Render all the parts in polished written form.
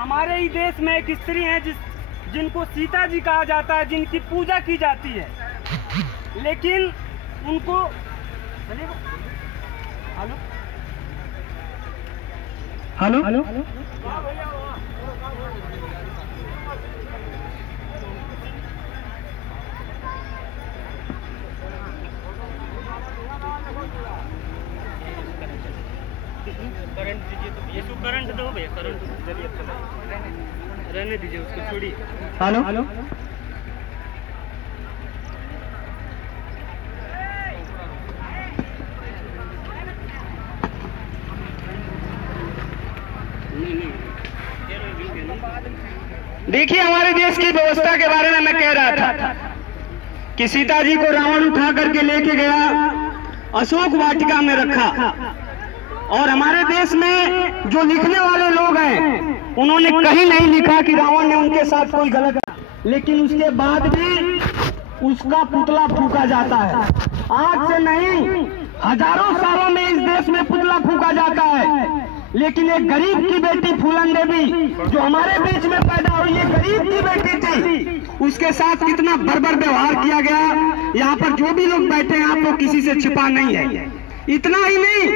हमारे ही देश में एक स्त्री हैं जिनको सीता जी कहा जाता है, जिनकी पूजा की जाती है, लेकिन उनको हेलो हेलो हेलो करंट दीजिए, तो ये करंट दो भैया, करंट रहने दीजिए, उसको छोड़िए। हेलो हेलो देखिए, हमारे देश की व्यवस्था के बारे में मैं कह रहा था कि सीता जी को रावण उठा करके लेके गया, अशोक वाटिका में रखा, और हमारे देश में जो लिखने वाले लोग हैं उन्होंने कहीं नहीं लिखा कि रावण ने उनके साथ कोई गलत, लेकिन उसके बाद भी उसका पुतला फूंका जाता है। आज से नहीं, हजारों सालों में इस देश में पुतला फूंका जाता है, लेकिन एक गरीब की बेटी फूलन देवी जो हमारे बीच में पैदा हुई, ये गरीब की बेटी थी, उसके साथ कितना बर्बर व्यवहार किया गया। यहाँ पर जो भी लोग बैठे हैं, आप लोग किसी से छिपा नहीं है। इतना ही नहीं,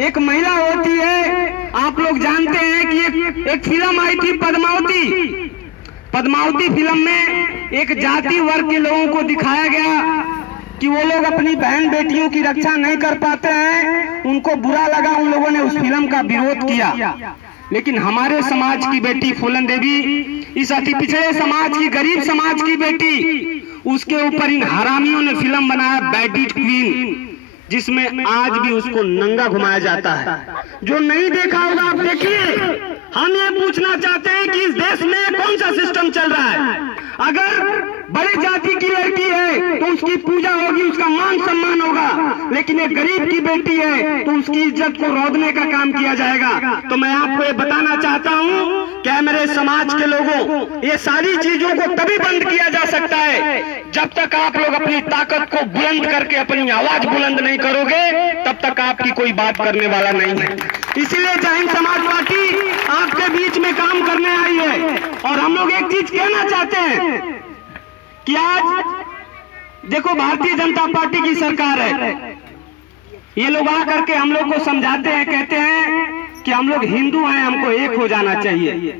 एक महिला होती है, आप लोग जानते हैं कि एक फिल्म आई थी पद्मावती फिल्म में एक जाति वर्ग के लोगों को दिखाया गया कि वो लोग अपनी बहन बेटियों की रक्षा नहीं कर पाते हैं, उनको बुरा लगा, उन लोगों ने उस फिल्म का विरोध किया। लेकिन हमारे समाज की बेटी फूलन देवी, इस अति पिछड़े समाज की, गरीब समाज की बेटी, उसके ऊपर इन हरामियों ने फिल्म बनाया बैडीज क्वीन, जिसमें आज भी उसको नंगा घुमाया जाता है। जो नहीं देखा होगा आप देखिए। हम ये पूछना चाहते हैं कि इस देश में कौन सा सिस्टम चल रहा है? अगर बड़े जाति की लड़की है तो उसकी पूजा होगी, उसका मान सम्मान होगा, लेकिन एक गरीब की बेटी है तो उसकी इज्जत को रौंदने का काम किया जाएगा। तो मैं आपको ये बताना चाहता हूँ, क्या मेरे समाज के लोगों, ये सारी चीजों को तभी बंद किया जा सकता है जब तक आप लोग अपनी ताकत को बुलंद करके अपनी आवाज बुलंद नहीं करोगे, तब तक आपकी कोई बात करने वाला नहीं है। इसीलिए जय हिंद समाज पार्टी आपके बीच में काम करने आई है। और हम लोग एक चीज कहना चाहते हैं कि आज देखो, भारतीय जनता पार्टी की सरकार है, ये लोग आ करके हम लोग को समझाते हैं, कहते हैं कि हम लोग हिंदू हैं, हमको एक हो जाना चाहिए।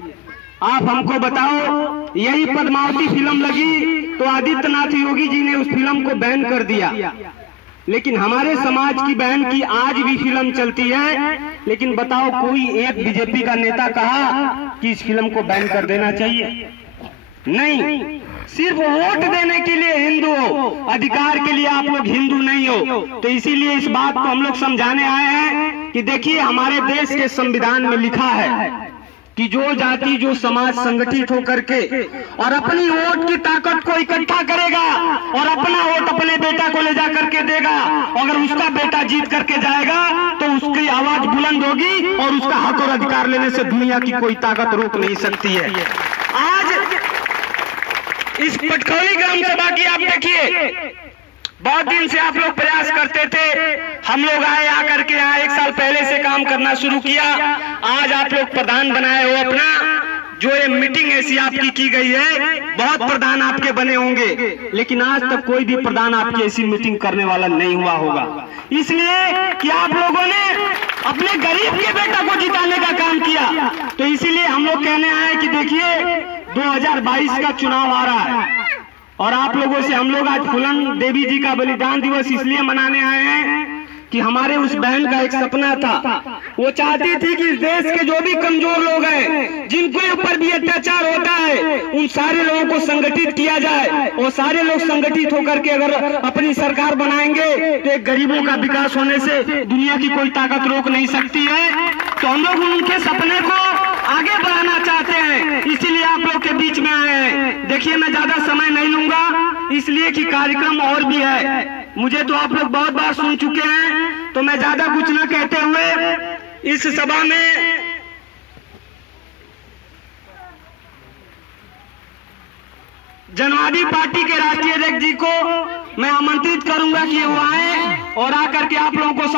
आप हमको बताओ, यही पद्मावती फिल्म लगी तो आदित्यनाथ योगी जी ने उस फिल्म को बैन कर दिया, लेकिन हमारे समाज की बहन की आज भी फिल्म चलती है। लेकिन बताओ, कोई एक बीजेपी का नेता कहा कि इस फिल्म को बैन कर देना चाहिए? नहीं, सिर्फ वोट देने के लिए हिंदू हो, अधिकार के लिए आप लोग हिंदू नहीं हो। तो इसीलिए इस बात को हम लोग समझाने आए हैं कि देखिए, हमारे देश के संविधान में लिखा है कि जो जाति, जो समाज संगठित होकर के और अपनी वोट की ताकत को इकट्ठा करेगा और अपना वोट अपने बेटा को ले जा करके देगा, अगर उसका बेटा जीत करके जाएगा तो उसकी आवाज बुलंद होगी और उसका हक और अधिकार लेने से दुनिया की कोई ताकत रोक नहीं सकती है। आज इस पटखौली ग्राम सभा की आप देखिए, बहुत दिन से आप लोग प्रयास करते थे, हम लोग आए, आकर के यहाँ 1 साल पहले से काम करना शुरू किया। आज आप लोग प्रधान बनाए हो अपना, जो ये मीटिंग ऐसी आपकी की गई है, बहुत प्रधान आपके बने होंगे, लेकिन आज तक कोई भी प्रधान आपकी ऐसी मीटिंग करने वाला नहीं हुआ होगा, इसलिए कि आप लोगों ने अपने गरीब के बेटा को जिताने का काम किया। तो इसीलिए हम लोग कहने आए कि देखिए, 2022 का चुनाव आ रहा है और आप लोगों से हम लोग आज फूलन देवी जी का बलिदान दिवस इसलिए मनाने आए हैं कि हमारे उस बहन का एक सपना था, वो चाहती थी कि इस देश के जो भी कमजोर लोग हैं, जिनके ऊपर भी अत्याचार होता है, उन सारे लोगों को संगठित किया जाए, और सारे लोग संगठित होकर के अगर अपनी सरकार बनाएंगे तो एक गरीबों का विकास होने से दुनिया की कोई ताकत रोक नहीं सकती है। तो हम लोग उनके सपने को आगे बढ़ाना चाहते हैं, इसीलिए आप लोग के बीच में आए हैं। देखिए, मैं ज्यादा समय नहीं लूंगा, इसलिए कि कार्यक्रम और भी है, मुझे तो आप लोग बहुत बार सुन चुके हैं, तो मैं ज्यादा कुछ न कहते हुए इस सभा में जनवादी पार्टी के राष्ट्रीय अध्यक्ष जी को मैं आमंत्रित करूंगा कि वो आए और आकर के आप लोगों को